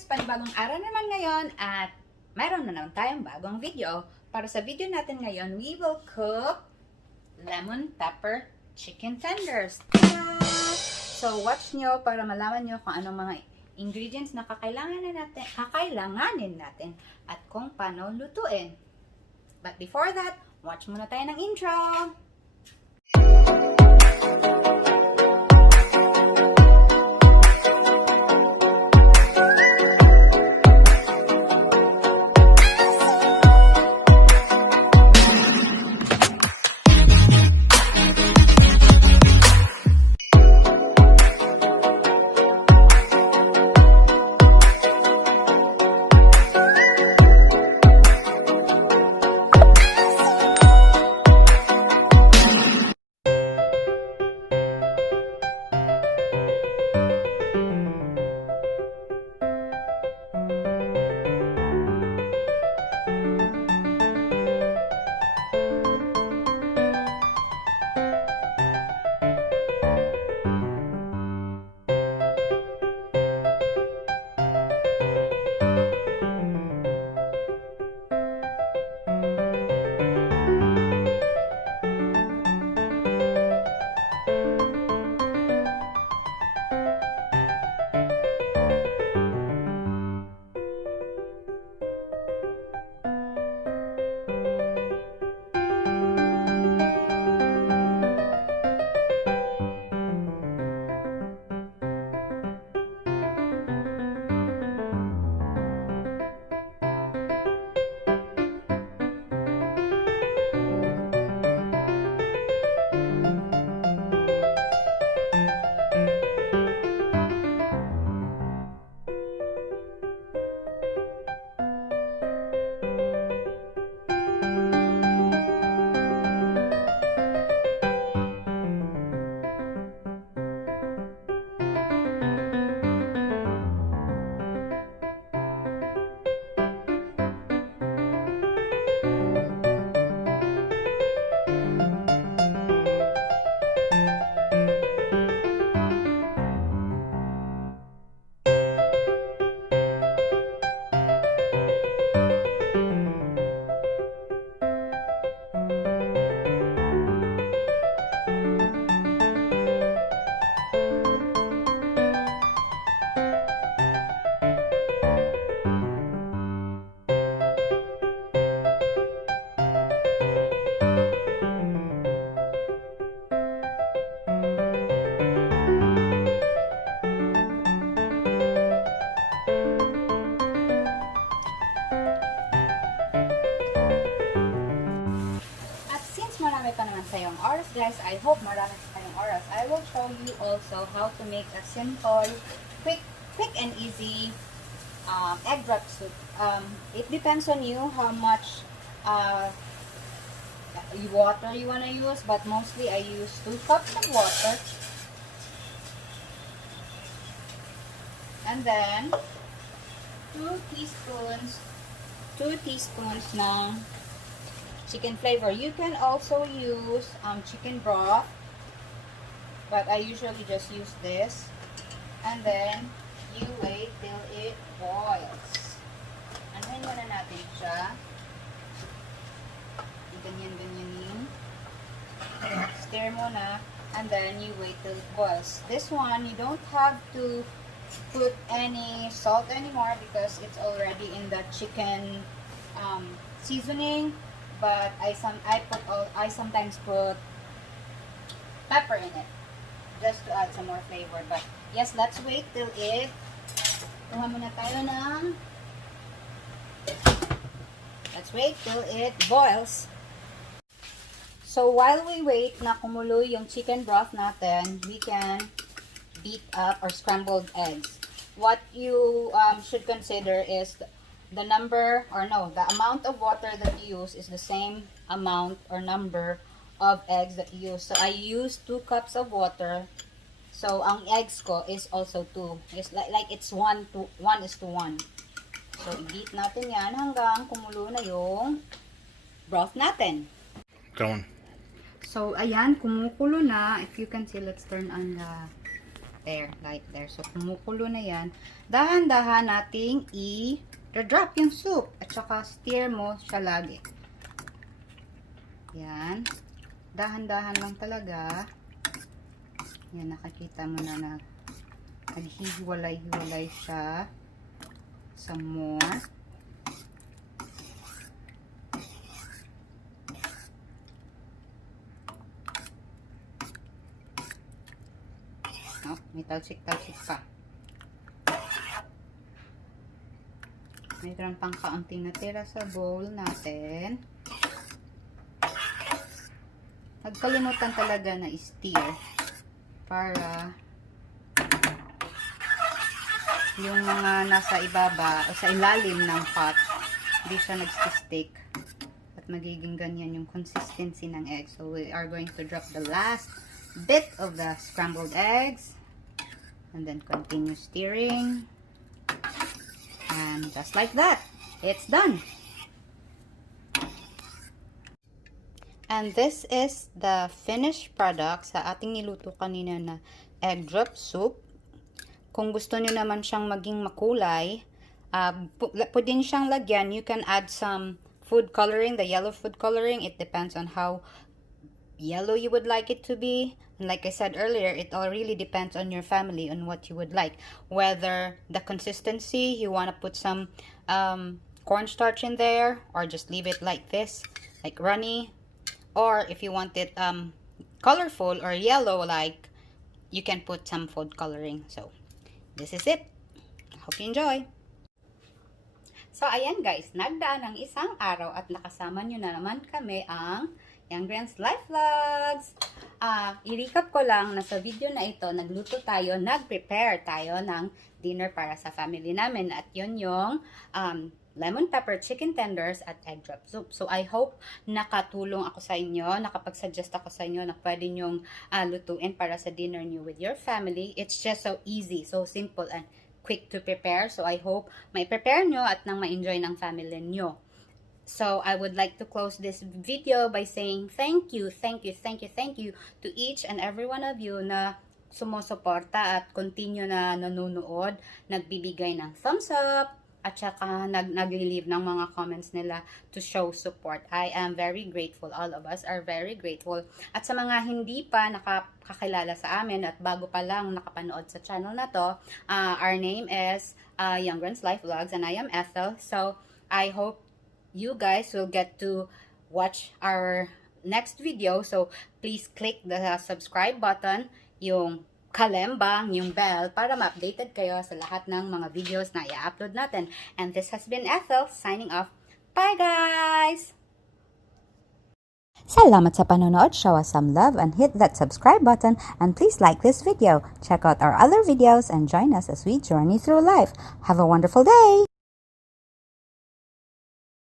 guys! Panibagong araw naman ngayon at mayroon na naman tayong bagong video. Para sa video natin ngayon, we will cook lemon pepper chicken tenders. So watch nyo para malaman nyo kung anong mga ingredients na kakailanganin natin at kung paano lutuin. But before that, watch muna tayo ng intro! Marami pa naman sa yung oras, guys. I hope marami pa yung oras. I will show you also how to make a simple, quick and easy eggdropsoup. It depends on you how much water you want to use, but mostly I use 2 cups of water. And then 2 teaspoons ng chicken flavor. You can also use chicken broth, but I usually just use this. And then you wait till it boils. Anuhin muna natin siya. Ganyan-ganyanin. Stir muna. And then you wait till it boils. This one, you don't have to put any salt anymore because it's already in the chicken seasoning. But I sometimes put pepper in it just to add some more flavor. But yes, let's wait till it. Kuha muna tayo ng. Let's wait till it boils. So while we wait na kumulo yung chicken broth natin, we can beat up our scrambled eggs. What you should consider is the amount of water that you use is the same amount or number of eggs that you use. So I use 2 cups of water. So ang eggs ko is also 2. It's like it's 1:1. So i-beat natin yan hanggang kumulo na yung broth natin. Come on. So ayan, kumukulo na. If you can see, let's turn on the There, like there. So, kumukulo na yan. Dahan-dahan nating i-drop yung soup. At saka, stir mo siya lagi. Yan. Dahan-dahan lang talaga. Yan, nakakita mo na naghihiwalay-hiwalay siya. Some more. Oh, may talsik-talsik pa. Mayroon pang kaunting natira sa bowl natin. Nagkalimutan talaga na i-stir para yung mga nasa ibaba o sa ilalim ng pot hindi siya nag-stick at magiging ganyan yung consistency ng egg. So we are going to drop the last bit of the scrambled eggs and then continue stirring, and just like that, it's done. And this is the finished product sa ating niluto kanina na egg drop soup. Kung gusto nyo naman siyang maging makulay, pwede nyo siyang lagyan. You can add some food coloring, the yellow food coloring. It depends on how yellow you would like it to be. And like I said earlier, it all really depends on your family, on what you would like. Whether the consistency, you want to put some cornstarch in there, or just leave it like this, like runny. Or if you want it colorful or yellow, like, you can put some food coloring. So, this is it. Hope you enjoy. So, ayan guys, nagdaan ang isang araw at nakasama nyo na naman kami ang Young Grand's Life Vlogs. I-recap ko lang na sa video na ito, nag-prepare tayo ng dinner para sa family namin. At yun yung lemonpepperchickentenders at eggdropsoup. So, I hope nakatulong ako sa inyo, nakapag-suggest ako sa inyo na pwede nyong lutuin para sa dinner nyo with your family. It's just so easy, so simple, and quick to prepare. So, I hope may prepare nyo at nang ma-enjoy ng family nyo. So, I would like to close this video by saying thank you to each and every one of you na sumusuporta at continue na nanonood, nagbibigay ng thumbs up, at saka nag-leave ng mga comments nila to show support. I am very grateful. All of us are very grateful. At sa mga hindi pa nakakilala sa amin at bago pa lang nakapanood sa channel na to, our name is Young Grand's Life Vlogs, and I am Ethel. So, I hope you guys will get to watch our next video. So, please click the subscribe button, yung kalembang, yung bell, para ma-updated kayo sa lahat ng mga videos na i-upload natin. And this has been Ethel, signing off. Bye guys! Salamat sa panonood. Show us some love and hit that subscribe button, and please like this video. Check out our other videos and join us as we journey through life. Have a wonderful day!